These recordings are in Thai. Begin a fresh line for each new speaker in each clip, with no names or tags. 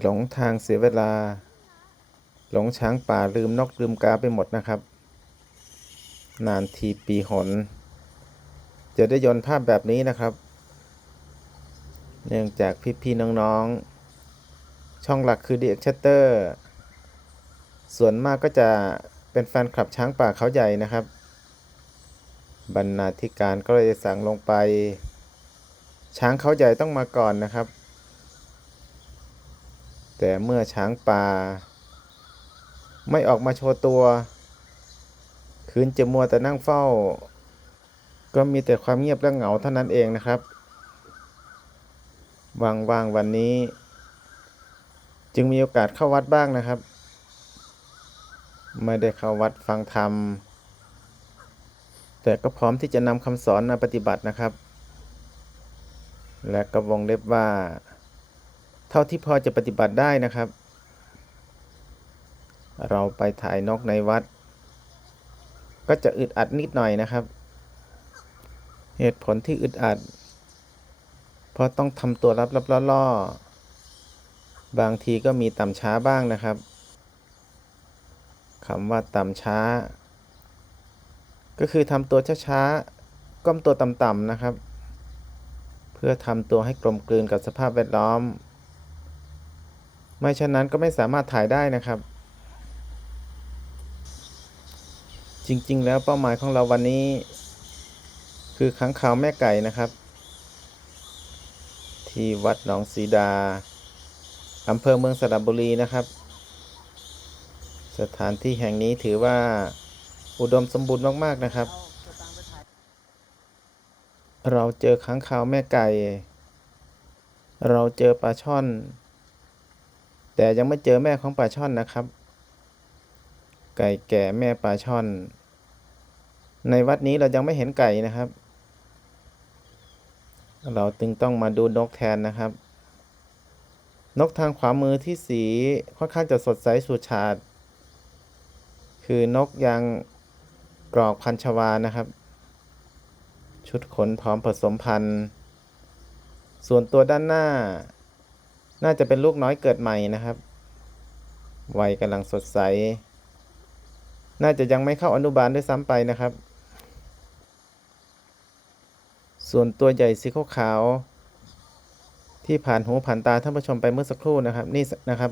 หลงทางเสียเวลา หลงช้างป่าลืมนกลืมกาไปหมดนะครับ นานทีปีหน จะได้ยนภาพแบบนี้นะครับ เนื่องจากพี่ๆน้องๆ ช่องหลักคือ d ี x Chatter ส่วนมากก็จะเป็นแฟนคลับช้างป่าเขาใหญ่นะครับ บรรณาธิการก็เลยสั่งลงไป ช้างเขาใหญ่ต้องมาก่อนนะครับ แต่เมื่อช้างป่า ไม่ออกมาโชว์ตัว คืนจะมัวแต่นั่งเฝ้า ก็มีแต่ความเงียบและเหงาเท่านั้นเองนะครับว่างๆวันนี้ จึงมีโอกาสเข้าวัดบ้างนะครับ ไม่ได้เข้าวัดฟังธรรม แต่ก็พร้อมที่จะนำคำสอนมาปฏิบัตินะครับ และก็วงเล็บว่า เท่าที่พอจะปฏิบัติได้นะครับ เราไปถ่ายนกในวัด ก็จะอึดอัดนิดหน่อยนะครับ เหตุผลที่อึดอัด เพราะต้องทำตัวรับรับล่อๆบางทีก็มีต่ำช้าบ้างนะครับคำว่าต่ำช้า ก็คือทำตัวช้าๆก้มตัวต่ำๆนะครับ เพื่อทำตัวให้กลมกลืนกับสภาพแวดล้อม ไม่เช่นนั้นก็ไม่สามารถถ่ายได้นะครับ จริงๆ แล้วเป้าหมายของเราวันนี้ คือขังข่าวแม่ไก่นะครับ ที่วัดหนองสีดาอำเภอเมืองสระบุรีนะครับ สถานที่แห่งนี้ถือว่าอุดมสมบูรณ์มาก ๆ นะครับ เราเจอค้างคาวแม่ไก่ เราเจอปลาช่อน แต่ยังไม่เจอแม่ของปลาช่อนนะครับ ไก่แก่แม่ปลาช่อน ในวัดนี้เรายังไม่เห็นไก่นะครับ เราจึงต้องมาดูนกแทนนะครับ นกทางขวามือที่สีค่อนข้างจะสดใสสุดฉาดคือนกยางกรอกพันชวานะครับ ชุดขนพร้อมผสมพันธุ์ ส่วนตัวด้านหน้า น่าจะเป็นลูกน้อยเกิดใหม่นะครับ วัยกำลังสดใส น่าจะยังไม่เข้าอนุบาลด้วยซ้ำไปนะครับ ส่วนตัวใหญ่สีขาวที่ผ่านหูผ่านตาท่านผู้ชมไปเมื่อสักครู่นะครับ นี่นะครับ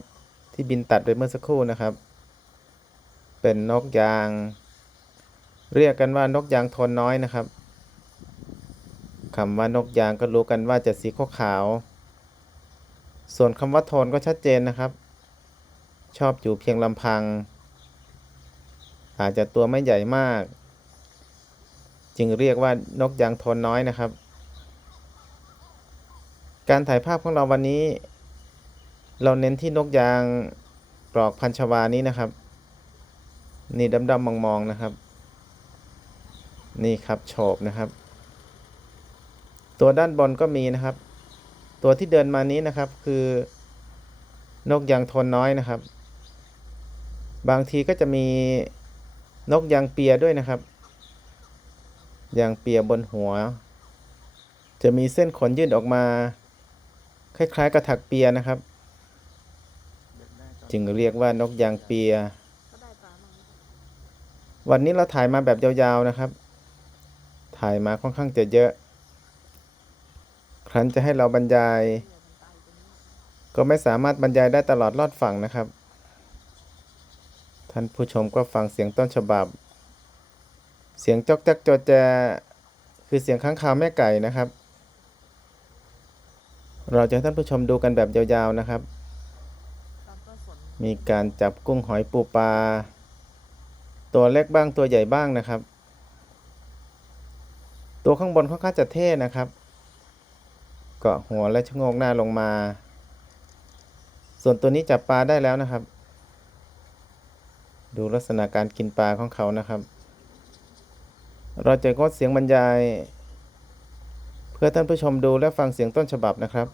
ที่บินตัดไปเมื่อสักครู่นะครับ เป็นนกยาง เรียกกันว่านกยางทนน้อยนะครับคำว่านกยางก็รู้กันว่าจะสีขาว ส่วนคำว่าโทนก็ชัดเจนนะครับ ชอบอยู่เพียงลำพัง อาจจะตัวไม่ใหญ่มาก จึงเรียกว่านกยางโทนน้อยนะครับ การถ่ายภาพของเราวันนี้ เราเน้นที่นกยางกรอกพันชวานี้นะครับ นี่ดำๆมองๆนะครับ นี่ครับโฉบนะครับ ตัวด้านบนก็มีนะครับ ตัวที่เดินมานี้นะครับ คือนกยางทนน้อยนะครับ บางทีก็จะมีนกยางเปียด้วยนะครับยางเปียบนหัว จะมีเส้นขนยื่นออกมา คล้ายๆกระถักเปียนะครับ จึงเรียกว่านกยางเปีย วันนี้เราถ่ายมาแบบยาวๆนะครับ ถ่ายมาค่อนข้างจะเยอะ ครั้นจะให้เราบรรยาย ก็ไม่สามารถบรรยายได้ตลอดรอดฝั่งนะครับ ท่านผู้ชมก็ฟังเสียงต้นฉบับ เสียงจอกแจ๊กจอแจคือเสียงค้างคาวแม่ไก่นะครับ เราจะให้ท่านผู้ชมดูกันแบบยาวๆนะครับ มีการจับกุ้งหอยปูปลา ตัวเล็กบ้างตัวใหญ่บ้างนะครับ ตัวข้างบนค่อนข้างจะเท่นะครับ เกาะหัวและชะโงกหน้าลงมา ส่วนตัวนี้จับปลาได้แล้วนะครับ ดูลักษณะการกินปลาของเขานะครับ เราจะงดเสียงบรรยาย เพื่อท่านผู้ชมดูและฟังเสียงต้นฉบับนะครับ